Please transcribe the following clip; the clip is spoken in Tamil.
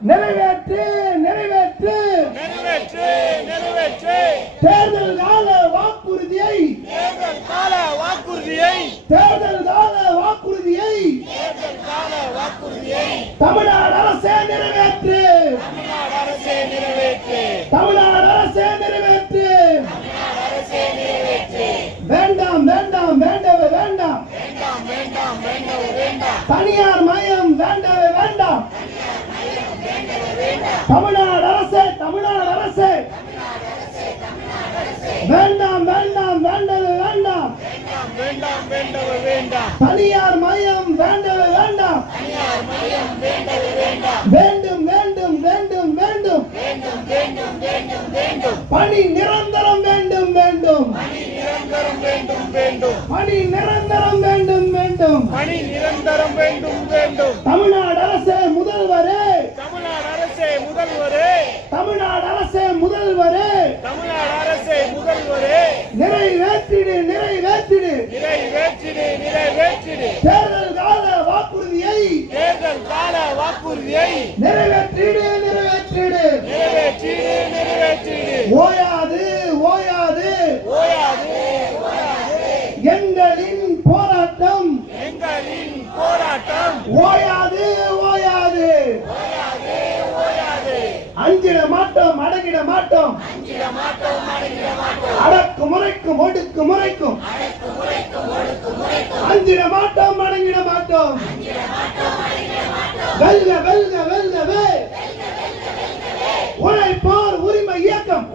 நிறைவேற்று நிறைவேற்று. நிறைவேற்று நிறைவேற்று. தேர்தல் கால வாக்குறுதியை. தேர்தல் கால வாக்குறுதியை. தேர்தல் கால வாக்குறுதியை. தேர்தல் கால வாக்குறுதியை. தமிழ்நாடு அரசே நிறைவேற்று. தமிழ்நாடு அரசே நிறைவேற்று. தமிழ்நாடு அரசே நிறைவேற்று. அரசே நிறைவேற்று. வேண்டாம் வேண்டாம் வேண்டவே வேண்டாம். வேண்டாம் வேண்டாம் வேண்டாம் வேண்டாம். தனியார் மயம் வேண்டவே வேண்டாம். தமிழ்நாடு அரசே தமிழ்நாடு அரசே. வேண்டாம் வேண்டாம் வேண்டவே வேண்டாம். வேண்டாம் வேண்டவே வேண்டாம் தனியார் மயம் வேண்டவே வேண்டாம். தனியார் மையம் வேண்டவே வேண்டாம் வேண்டும் வேண்டும் வேண்டும் வேண்டும் வேண்டும் வேண்டும் வேண்டும் வேண்டும் பணி நிரந்தரம் வேண்டும் வேண்டும். பணி நிரந்தரம் வேண்டும் வேண்டும். பணி நிரந்தரம் வேண்டும் வேண்டும். பணி நிரந்தரம் வேண்டும் வேண்டும். தமிழ்நாடு அரசே முதல்வரே தமிழ்நாடு அரசே முதல்வரே தமிழ்நாடு அரசே முதல்வரே தமிழ்நாடு அரசே முதல்வரே நிறைவேற்றிடு நிறைவேற்றிடு. நிறைவேற்றிடு நிறைவேற்றிடு. தேர்தல் கால வாக்குறுதியை தேர்தல் கால வாக்குறுதியை நிறைவேற்றிடு நிறைவேற்றிடு. நிறைவேற்றிடு நிறைவேற்றிடு. ஓயாது ஓயாது. ஓயாது எங்களின் போராட்டம் எங்களின் போராட்டம் ஓயாது அஞ்சிட மாட்டோம் அடங்கிட மாட்டோம். அடக்கு முறைக்கும் ஒடுக்கு முறைக்கும் அஞ்சிட மாட்டோம் அடங்கிட மாட்டோம். வெல்க வெல்க வெல்கவே. உழைப்போர் உரிமை இயக்கம்.